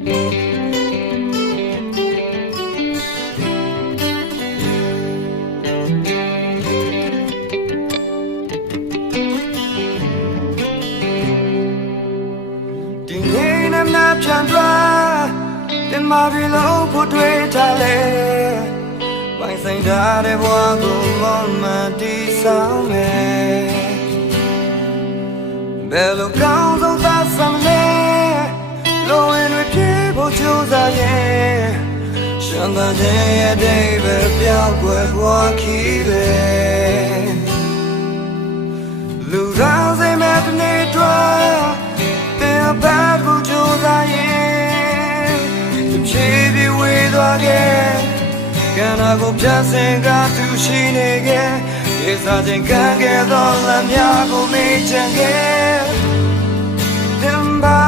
ပြန်သွားတင်မာရီလုံးဖို့တွေ့ထားလေပိုင်ဆိုင်ထားတဲ့ဘဝကိုမတီးဆောင်မယ်ဘယ်လိုကောင်းဆုံးသာဆောင်လဲလိုရင်တွေပြေဖို့ကြိုးစားရဲ့ရှမ်းသာခြင်းရဲ့ဒိဗ္ဗေပြောင်းွယ်ဘဝခီးပဲလူသားစိတ်မဲ့တနေ့တော့တင်ဘတ်ကိုကြိုးစားရဲ့ဖြည်းဖြည်းဝေးသွားခဲ့ကံနာကိုဖြတ်စင်ကသူရှိနေခဲ့ရေစားခြင်းကံခဲ့သောလမ်းများကိုမေ့ချင်ခဲ့တင်ပါ